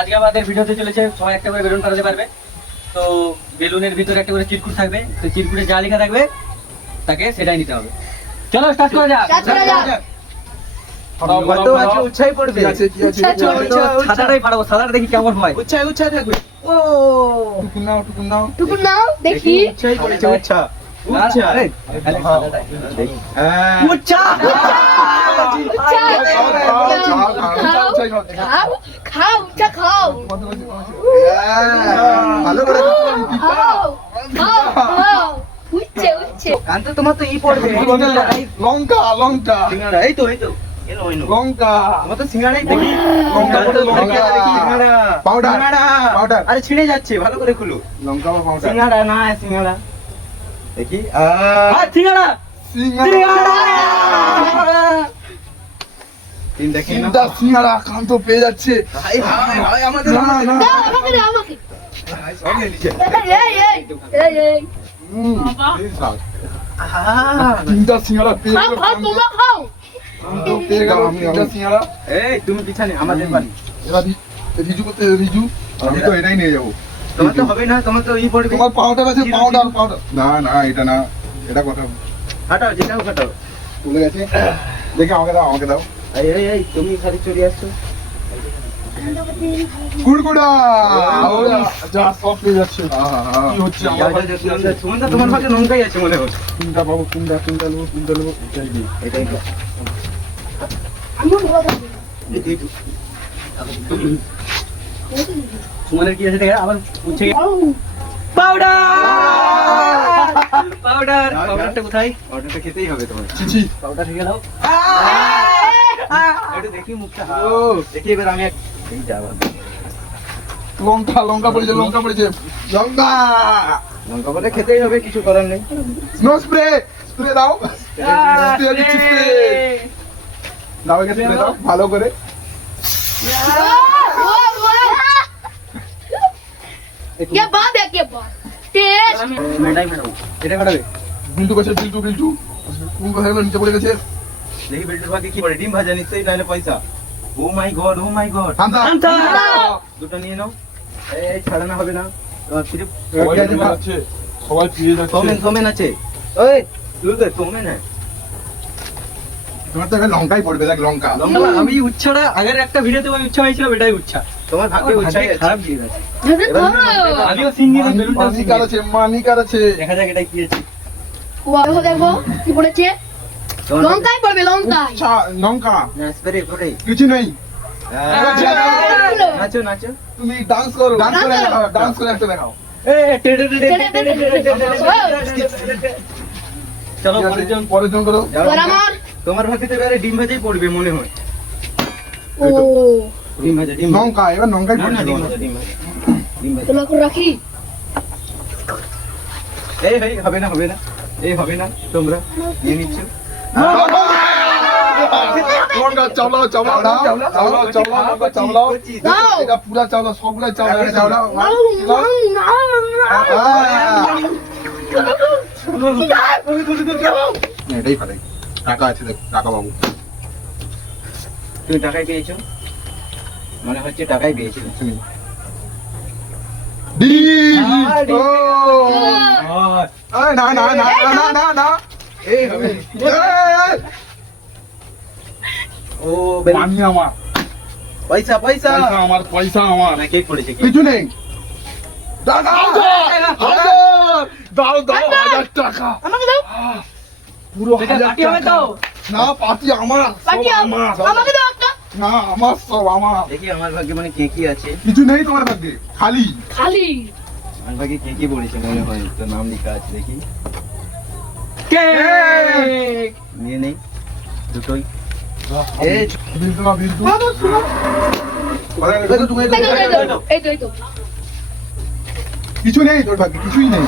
আজকে আমাদের ভিডিওতে চলেছে সবাই একটা করে বেলুন ফাটাতে পারবে। তো বেলুনের ভিতরে একটা করে চিরকুট থাকবে, তো চিরকুটে যা লেখা থাকবে তাকে সেটাই নিতে হবে। চলো স্টার্ট করা যাক। উচ্ছাই পড়বে। সাদাটাই ফাটাবো, সাদাটা দেখি কেমন হয়। উচ্ছাই থাকবে। ও টুকুন নাও দেখি। উচ্ছাই পড়েছে উচ্ছা। আরে, উচ্চা। খাও উচ্চা খাও ভালো করে খাও খাও খাও উচ্চে উচ্চে কান্ত তোমার তো ই পড়বে লঙ্কা লঙ্কা সিঙ্গাড়া। এই তো লঙ্কা আমার তো সিঙ্গাড়াই দেখি। লঙ্কা লঙ্কা দেখি। সিঙ্গাড়া পাউডার পাউডার আরে ছিঁড়ে যাচ্ছে, ভালো করে খুলো। লঙ্কা বা পাউডার সিঙ্গাড়া না, সিঙ্গাড়া দেখি সিঙ্গাড়া তিন দেখি তিনটা সিঙ্গাড়া কান্ত পেয়ে যাচ্ছে ভাই ভাই ভাই আমাদের না না দাও আমাকে দাও আমাকে সব নিয়ে নিচ্ছে এই তিনটা সিঙ্গাড়া পেয়ে খাও গেল খাও তোমরা খাও কান্ত পেয়ে গেল তিনটা সিঙ্গাড়া এই তুমি পিছনে আমাদের বাড়ি। এবার রিজু করতে রিজু আমি তো এটাই নিয়ে যাবো তোমার তো হবে না, তোমার তো ই পড়বে। তোমার পাউডার আছে পাউডার পাউডার না না এটা না এটা কথা কাটাও, যেটাও কাটাও। চলে গেছে দেখে আমাকে দাও এই এই এই তুমি খালি চলে আসছো। কুড়কুড়া যা সব পেয়ে যাচ্ছে কি হচ্ছে আমার সুমনদা তোমার ভাগে লঙ্কাই আছে মনে হচ্ছে। কোনটা পাবো কোনটা নেবো এটাই দিই এটাই তো। সুমনের কি আছে দেখা আবার উঠে পাউডার পাউডার পাউডারটা কোথায়? পাউডারটা খেতেই হবে তোমার। চিচি পাউডার থেকে দাও। একটু দেখি মুখটা। ও দেখি এবার আমি এইটা আবার লঙ্কা পড়েছে লঙ্কা লঙ্কা বলে খেতেই হবে, কিছু করার নেই। স্নো স্প্রে দাও স্প্রে দিচ্ছি স্প্রে দাও একে স্প্রে দাও ভালো করে क्या बात है क्या बात टेस्ट আমি মেটাই মেটাবো। এটা কাটাবে। বিল্টু গেছে বিল্টু কোন কোথায় গেল নিচে পড়ে গেছে দেখি বেল্টের ভাগে কি পড়ে। ডিম ভাজা নিশ্চয়ই, নাহলে পয়সা। ও মাই গড থামতা দুটো নিয়ে নাও। এই ছাড়ানো হবে না। সিরিপ সবাই পেয়ে যাচ্ছে সোমেন আছে। ওই তুই তো সোমেন হ্যাঁ। তোমার তো লঙ্কাই পড়বে দেখ লঙ্কা আমি উচ্ছাটা আগের একটা ভিডিওতে আমি উচ্ছা হয়েছিল, এটাই উচ্ছা। তোমার ভাগ্যে উচ্ছাই খারাপ দিয়ে গেছে। আমিও সিঙ্গেল বেলুনটা মানিকার আছে দেখা যাক এটা কি আছে। ওয়াও দেখো কি পড়েছে লঙ্কাই পড়বে লঙ্কাই লঙ্কা না স্প্রে পড়ে। কিছু নেই নাচো নাচো। তুমি ডান্স করো ডান্স করে একটা দেখাও চলো পরের জন করো আর আমার তোমার ভাগ্যে তো এবারে ডিম ভাজাই পড়বে মনে হয়। ও ডিম ভাজা ডিম ভাজা। লঙ্কা এবার লঙ্কাই না, না, পড়ছে ডিম ভাজা ডিম ভাজা ডিম ভাজা। তোলা করে রাখি এই হবে না এই হবে না, তোমরা নিয়ে নিচ্ছ। লঙ্কা চাওলাও দাও এটা পুরা চাওলা সবগুলাই চাওলা এটাই ফাটাই টাকা আছে দেখ টাকা বাবু তুমি টাকাই পেয়েছো মনে হচ্ছে, টাকাই পেয়েছো। না এই হবে ও পানি আমার পয়সা পয়সা আমার না কে পড়েছে কি? কিছু নেই দাও 1000 টাকা আমাকে দাও পুরো এটা 1000 পার্টি হবে টাকা তো? না পার্টি আমার পাটি সব আমার আমাকে দাও একটা না আমার সব আমার দেখি আমার ভাগ্যে মানে কে কি আছে। কিছু নেই তোমার ভাগ্যে খালি খালি আমার ভাগ্যে কে কি পড়েছে মনে হয়, তো নাম লেখা আছে দেখি। নিয়ে নেই দুটোই। এই বিলটু এই তো কিছু নেই তোর ভাগ্যে কিছুই নেই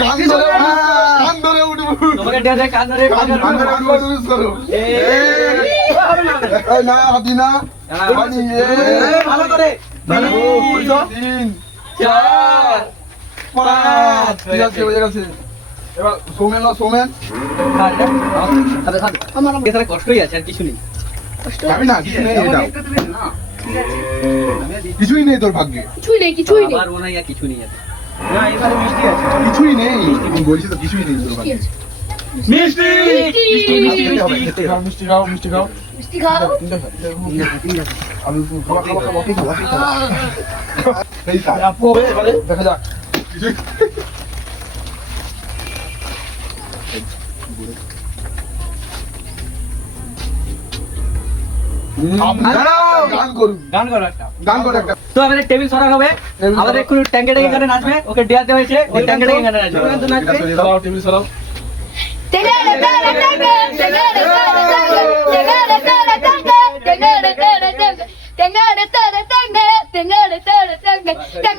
কান ধরে উঠবো তোমাকে ডেরে কান ধরে কান ধরে উঠবো ইউজ করো এই না হাতি না পানি ভালো করে। 3 4 5 ঠিক আছে হয়ে গেছে এবার সোমেন আমার এছাড়া কষ্টই আছে আর কিছু নেই। যাবি না কিছু নেই এটা একটু দিবেন না। ঠিক আছে কিছুই নেই তোর ভাগ্যে, কিছুই নেই কিছুই নেই আবার মনে হয় আর কিছু নেই আর। না এবারে মিষ্টি আছে কিছুই নেই, আমি বলছি তো কিছুই নেই তোর কি ভাগ্যে। আছে? মিষ্টি মিষ্টি মিষ্টি খেতে হবে, মিষ্টি খেতে হবে, মিষ্টি খাও, মিষ্টি খাও। মিষ্টি খাও আমি খাওয়া খাওয়া খাওয়া এই তা, আপু হবে এবারে দেখা যাক। কিছুই গান করুন, গান করো একটা গান করে একটা। তো আমাদের টেবিল সরানো হবে, টেবিল আমাদের সরাও। একটু ট্যাঙ্কে ট্যাঙ্কে এখানে নাচবে, ওকে ডেয়ার দেওয়া হয়েছে, ওই ট্যাঙ্কে ট্যাঙ্কে এখানে নাচবে। এটা সরিয়ে দাও, টেবিল সরাও। Tenga